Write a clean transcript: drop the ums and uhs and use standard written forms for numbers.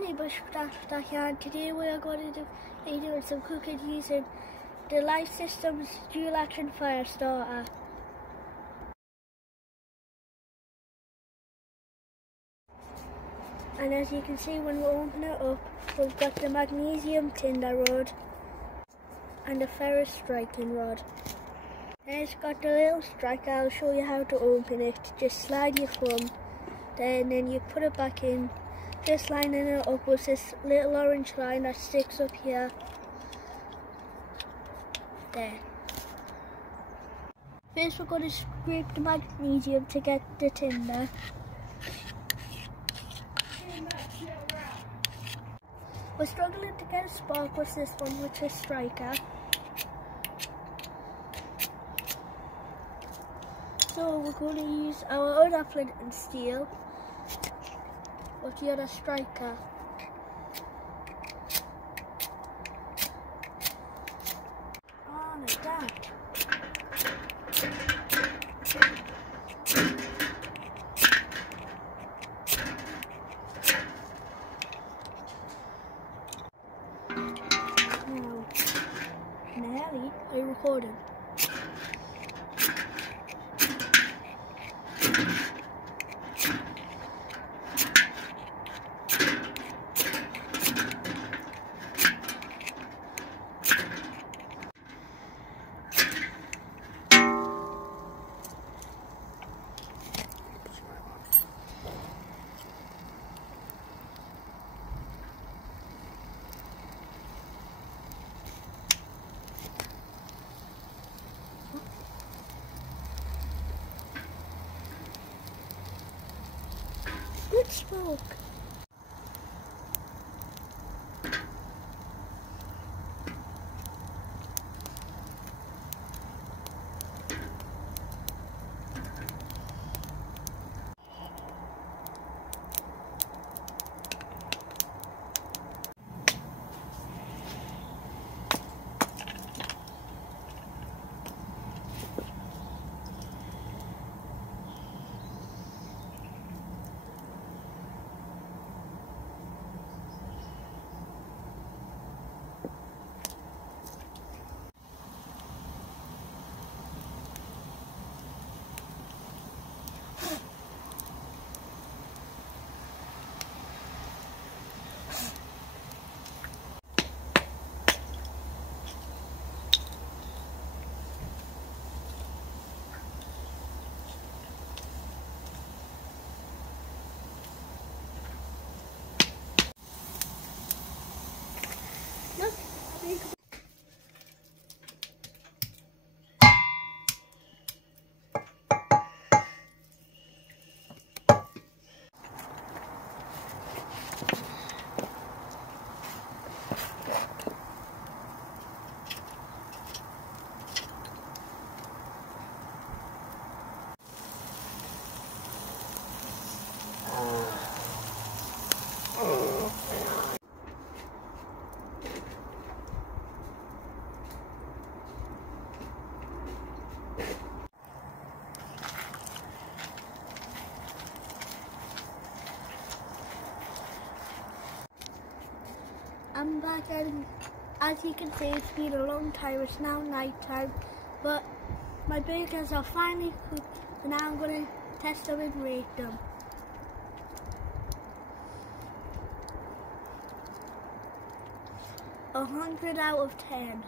mini bushcrafter here, and today we are going to be doing some cooking using the Life Systems dual action fire starter. And as you can see, when we open it up, we've got the magnesium tinder rod and the ferrous striking rod. It's got the little striker. I'll show you how to open it. Just slide your thumb, then you put it back in, just lining it up with this little orange line that sticks up here. There. First we're going to scrape the magnesium to get the tinder. We're struggling to get a spark with this one, which is striker. So we're going to use our other flint and steel with the other striker. On it down. Now, Nelly, are you recording? Good smoke. I'm back, and as you can see, it's been a long time. It's now night time, but my burgers are finally cooked, and now I'm going to test them and rate them. 100 out of 10.